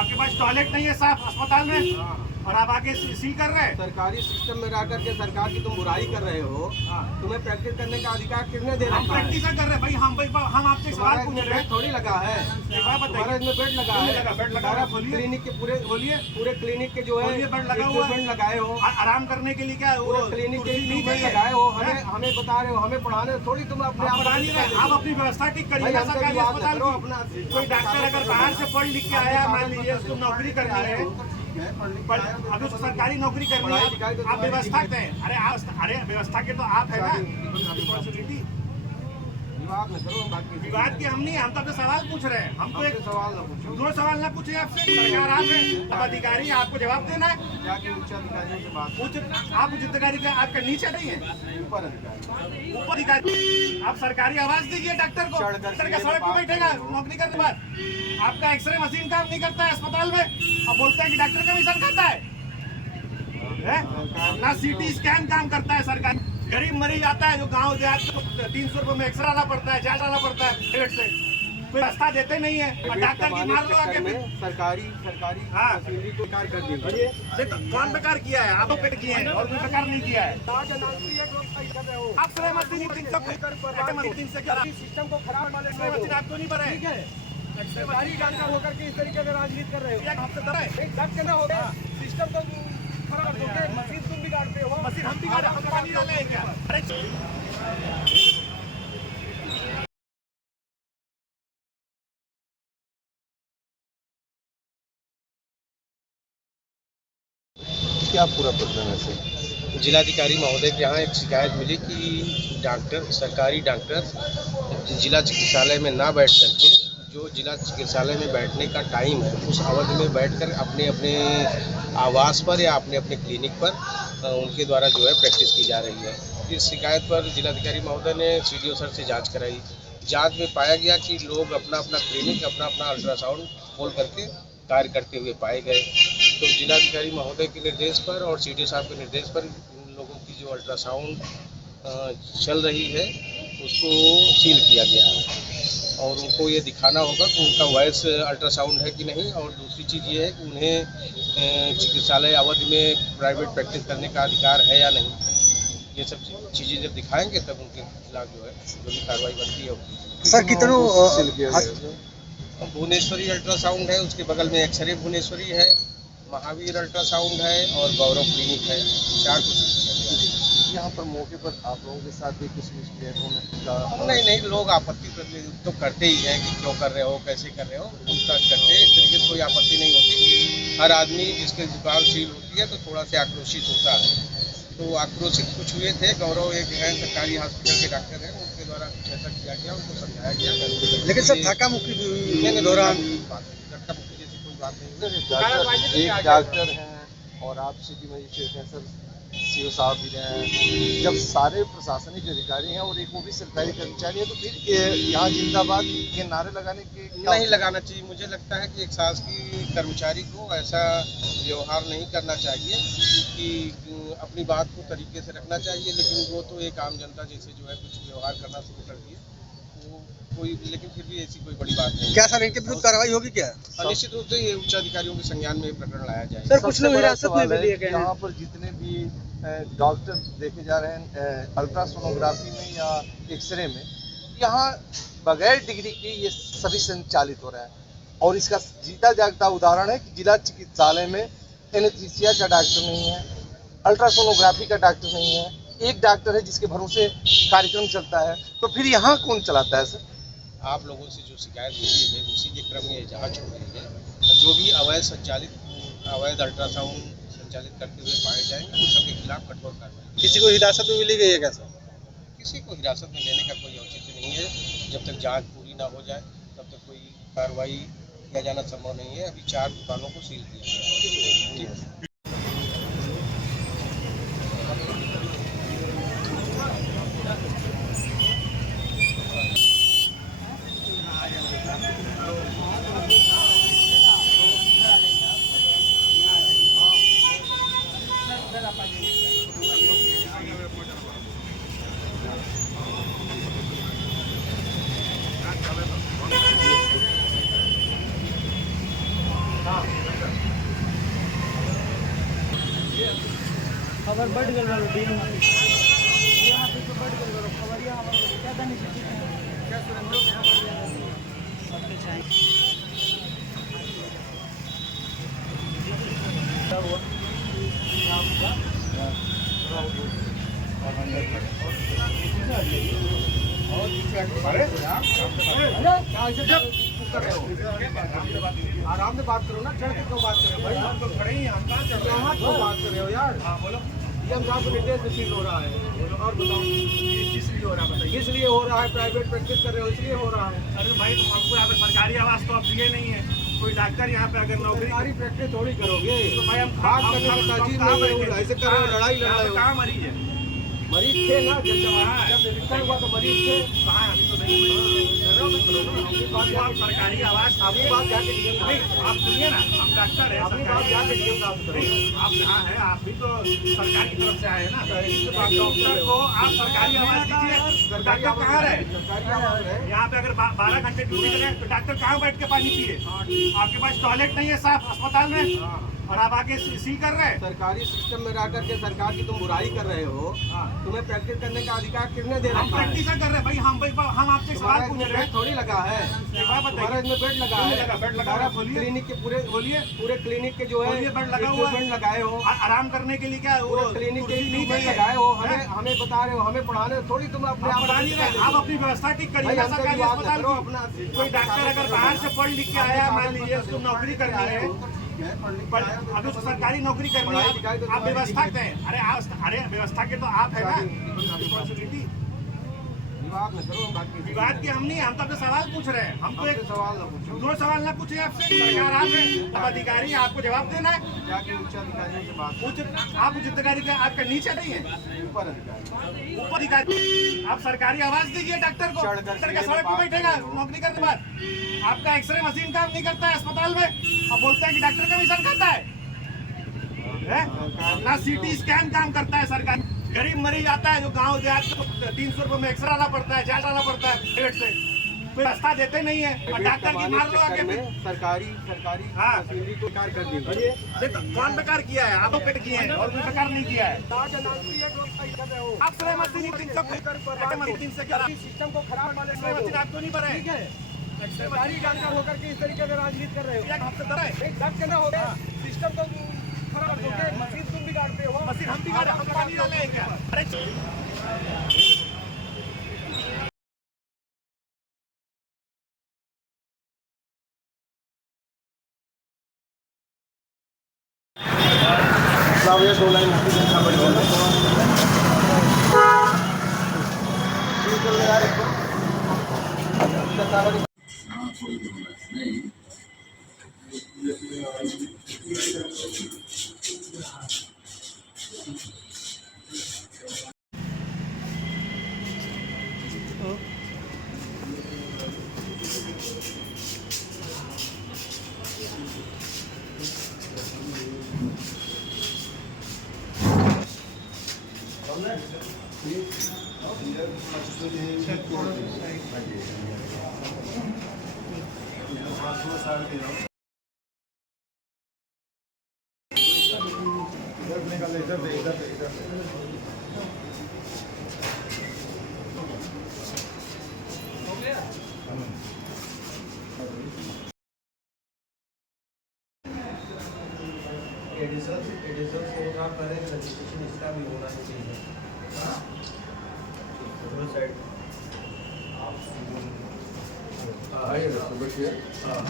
आपके पास टॉयलेट नहीं है साफ अस्पताल में और आप आके सील कर रहे हैं। सरकारी सिस्टम में रह करके सरकार की तुम बुराई कर रहे हो। तुम्हें प्रैक्टिस करने का अधिकार किसने दे रखा है? हम प्रैक्टिस कर रहे हैं भाई, हम आपसे सवाल पूछ रहे हैं। थोड़ी लगा है, तुम्हारा इसमें बेड लगा है। बेड लगा क्लिनिक के पूरे क्लिनिक के जो है बेड लगा हुआ है, लगाए हो आराम करने के लिए। क्या वो क्लिनिक के बेड लगाए हो? हमें बता रहे हो, हमें पढ़ाने थोड़ी तुम अपने आप पढ़ा नहीं रहे। आप अपनी व्यवस्था ठीक करिए सरकारी अस्पताल की। कोई डॉक्टर अगर बाहर से पढ़ लिख के आया, मान लीजिए उसको नौकरी करनी है, अभी उसको सरकारी नौकरी करनी है, आप व्यवस्था दें। अरे व्यवस्था के तो आप है ना रिस्पॉन्सिबिलिटी। विवाद की हम नहीं, हम तो आपसे सवाल पूछ रहे हैं। हम तो एक सवाल ना पूछो, दो सवाल ना पूछे आपसे। सरकार आप है, आप अधिकारी, आपको जवाब देना है। जाके उच्च अधिकारियों से बात। आप उच्च अधिकारी का आपका नीचे नहीं है, ऊपर अधिकारी। ऊपर अधिकारी। आप सरकारी आवाज दीजिए डॉक्टर को। डॉक्टर का सड़क पे बैठेगा नौकरी करने के बाद। आपका एक्सरे मशीन काम नहीं करता है अस्पताल में, अब बोलते हैं कि डॉक्टर कमीशन खाता है। ना सीटी स्कैन काम करता है सरकार। गरीब मरीज आता है जो गांव देहात को 300 रुपए में एक्सरे लाना पड़ता है, जांच लाना पड़ता है प्राइवेट से, कोई रास्ता देते नहीं है। और डॉक्टर की मार लो आके सरकारी मशीनरी को बेकार कर दिया। कौन बेकार किया है? आप पे किए हैं और कोई बेकार नहीं किया है। आप श्रम मशीन से क्या सिस्टम को खराब वाले मशीन आपको नहीं पता है? सरकारी जानकार होकर के इस तरीके से राजनीति कर रहे हो। आपसे डर है? डर ना होगा, सिस्टम तो खराब हो गया, मशीन तुम बिगाड़ते हो। मशीन हम बिगाड़े, हम पानी डाले हैं क्या? अरे क्या पूरा प्रश्न है वैसे? जिलाधिकारी महोदय के यहाँ एक शिकायत मिली कि डॉक्टर, सरकारी डॉक्टर जिला चिकित्सालय में ना बैठ करके जो जिला चिकित्सालय में बैठने का टाइम है उस अवधि में बैठकर अपने अपने आवास पर या अपने अपने क्लिनिक पर उनके द्वारा जो है प्रैक्टिस की जा रही है। इस शिकायत पर जिलाधिकारी महोदय ने सीडीओ सर से जांच कराई। जांच में पाया गया कि लोग अपना अपना क्लिनिक, अपना अपना अल्ट्रासाउंड खोल करके कार्य करते हुए पाए गए। तो जिलाधिकारी महोदय के निर्देश पर और सीडीओ साहब के निर्देश पर उन लोगों की जो अल्ट्रासाउंड चल रही है उसको सील किया गया है और उनको ये दिखाना होगा कि उनका वॉइस अल्ट्रासाउंड है कि नहीं। और दूसरी चीज़ ये है कि उन्हें चिकित्सालय अवधि में प्राइवेट प्रैक्टिस करने का अधिकार है या नहीं। ये सब चीज़ें जब दिखाएंगे तब उनके खिलाफ जो है जो भी कार्रवाई बनती है होगी। सर कितनों भुवनेश्वरी अल्ट्रासाउंड है, उसके बगल में एक्सरे भुवनेश्वरी है, महावीर अल्ट्रासाउंड है और गौरव क्लिनिक है। 4 कुछ यहाँ पर मौके पर आप लोगों के साथ भी कुछ मिसबिहेव नहीं, लोग आपत्ति तो करते ही हैं कि क्यों कर रहे हो, कैसे कर रहे हो, पूछताछ करते हैं। इस तरीके से कोई आपत्ति नहीं होती। हर आदमी जिसके दुकान सील होती है तो थोड़ा से आक्रोशित होता है। तो आक्रोशित कुछ हुए थे। गौरव एक है सरकारी हॉस्पिटल के डॉक्टर हैं, उनके द्वारा कुछ ऐसा किया गया, उनको समझाया गया। लेकिन सर धक्का मुक्की के दौरान धक्का मुक्की जैसी कोई बात नहीं। एक डॉक्टर हैं और आप सिटी मजिस्ट्रेट हैं सर, सीओ साहब भी हैं, जब सारे प्रशासनिक अधिकारी हैं और एक वो भी सरकारी कर्मचारी है, तो फिर यहाँ जिंदाबाद के नारे लगाने के नहीं लगाना चाहिए। मुझे लगता है कि एक शासकीय कर्मचारी को ऐसा व्यवहार नहीं करना चाहिए कि अपनी बात को तरीके से रखना चाहिए। लेकिन वो तो एक आम जनता जैसे जो है कुछ व्यवहार करना शुरू कर दिए तो कोई, लेकिन फिर भी ऐसी कोई बड़ी बात नहीं। क्या सर इनके विरुद्ध कार्रवाई होगी क्या? निश्चित रूप से ये उच्च अधिकारियों के संज्ञान में प्रकरण लाया जाएगा। सर कुछ लोग हिरासत में भी लिए गए हैं। यहाँ पर जितने भी डॉक्टर देखे जा रहे हैं अल्ट्रासोनोग्राफी में या एक्सरे में, यहाँ बगैर डिग्री के ये सभी संचालित हो रहा है। और इसका जीता जागता उदाहरण है कि जिला चिकित्सालय में एनेस्थीसिया का डॉक्टर नहीं है, अल्ट्रासोनोग्राफी का डॉक्टर नहीं है, एक डॉक्टर है जिसके भरोसे कार्यक्रम चलता है, तो फिर यहाँ कौन चलाता है सर? आप लोगों से जो शिकायत मिली है उसी के क्रम में जांच हो रही है। जो भी अवैध अल्ट्रासाउंड संचालित करते हुए पाए जाएंगे उन सबके खिलाफ कठोर कार्रवाई। किसी को हिरासत में मिली गई है क्या सर? किसी को हिरासत में लेने का कोई औचित्य नहीं है। जब तक जांच पूरी ना हो जाए तब तक कोई कार्रवाई किया जाना संभव नहीं है। अभी 4 दुकानों को सील किया गया है। खबर बढ़ गई वालो दिन में यहाँ पे तो बढ़ गई वालो खबर यहाँ हमारे ज़्यादा नहीं सकती क्या सबके चाहिए आराम से बात करो ना, चढ़ के क्यों बात कर रहे हो भाई? हम तो खड़े ही हैं, हम कहाँ चल रहे हैं? कहाँ क्यों बात कर रहे हो यार? हाँ बोलो, डीएम साहब को निर्देश से फील हो रहा है। और बताओ किस लिए हो रहा है बताइए? इसलिए हो रहा है, प्राइवेट प्रैक्टिस कर रहे हो इसलिए हो रहा है। अरे भाई तो हमको यहाँ पे सरकारी आवास तो अब दिए नहीं है। कोई डॉक्टर यहाँ पे अगर नौकरी सरकारी प्रैक्टिस थोड़ी करोगे, तो भाई हम बात करने का तहजीब नहीं है, ऐसे कर रहे हो, लड़ाई लड़ रहे हो। कहाँ मरीज है? मरीज थे ना, जब निरीक्षण हुआ तो मरीज थे। कहाँ है? अभी तो नहीं मरीज। आप सरकारी आवास अपनी बात जाके डीएम साहब नहीं, आप सुनिए ना, हम डॉक्टर है, अपनी बात जाके डीएम साहब से करो। नहीं, आप यहाँ हैं, आप भी तो सरकार की तरफ से आए हैं ना। डॉक्टर को आप सरकारी आवास दीजिए। डॉक्टर कहाँ रहे? सरकारी आवास है। यहाँ पे अगर 12 घंटे ड्यूटी करें तो डॉक्टर कहाँ बैठ के पानी पिए? आपके पास टॉयलेट नहीं है साफ अस्पताल में, और आप आगे सी कर रहे हैं। सरकारी सिस्टम में रह करके सरकार की तुम बुराई कर रहे हो। तुम्हें प्रैक्टिस करने का अधिकार किसने दे हम रखा है? प्रैक्टिस कर रहे हैं भाई, हम आपसे सवाल पूछ रहे बेड हैं। थोड़ी लगा है, एक बात तुम्हारा बताइए, इसमें बेड लगा है। बेड लगा है, खोलिए। क्लिनिक के पूरे बोलिए, पूरे क्लिनिक के जो है बोलिए, बेड लगा हुआ है। equipment लगाए हो, आराम करने के लिए क्या पूरे वो क्लिनिक के कुर्सी नहीं equipment चाहिए? लगाए हो। हमें बता रहे हो, हमें पढ़ाने थोड़ी तुम अपने आप बता नहीं रहे, आप अपनी व्यवस्था ठीक भाई, करिए हमसे सरकारी विवाद अस्पताल करो, की। अपना कोई डॉक्टर अगर बाहर से पढ़ लिख के आया, मान लीजिए उसको नौकरी करनी है, पर अभी उसको सरकारी नौकरी करनी है, आप व्यवस्था दें। अरे व्यवस्था के तो आप है ना, रिस्पॉन्सिबिलिटी। विवाद न करो, हम बात कीजिए। विवाद की हम नहीं, हम तो अपने सवाल पूछ रहे हैं। हम तो एक सवाल न पूछो, 2 सवाल ना पूछे आपसे, सरकार आप है, अब अधिकारी हैं, आपको जवाब देना है। जाके उच्च अधिकारियों से बात आप उच्च अधिकारी का आपका नीचे नहीं है, ऊपर अधिकारी ऊपर अधिकारी। आप सरकारी आवास दीजिए डॉक्टर को, डॉक्टर का सड़क पे बैठेगा नौकरी करने के बाद। आपका एक्सरे मशीन काम नहीं करता है अस्पताल में, अब बोलते हैं कि डॉक्टर कमीशन खाता है? ना सीटी स्कैन काम करता है सरकार। गरीब मरीज आता है जो गांव देहात को 300 रुपए में एक्सरे लाना पड़ता है, जांच लाना पड़ता है प्राइवेट से, कोई रास्ता देते नहीं है, और डॉक्टर की मार लो आके। सरकारी हाँ। मशीनरी को बेकार कर दी। कौन बेकार किया है? आप पेट किए हैं, और कोई बेकार नहीं किया है। आप एक्सरे मशीन 300 से क्या सिस्टम को खराब वाले एक्सरे मशीन आपको नहीं बने? सरकारी डॉक्टर होकर के इस तरीके से राजनीति कर रहे हो। आपसे डर है? डॉक्टर ना हो सिस्टम को खराब करके मशीन तुम बिगाड़ते हो। मशीन हम बिगाड़े, हम पानी डाले हैं क्या? अरे एडिशनल से आप कह रहे हैं रजिस्ट्रेशन इसका भी होना चाहिए। साइड हाँ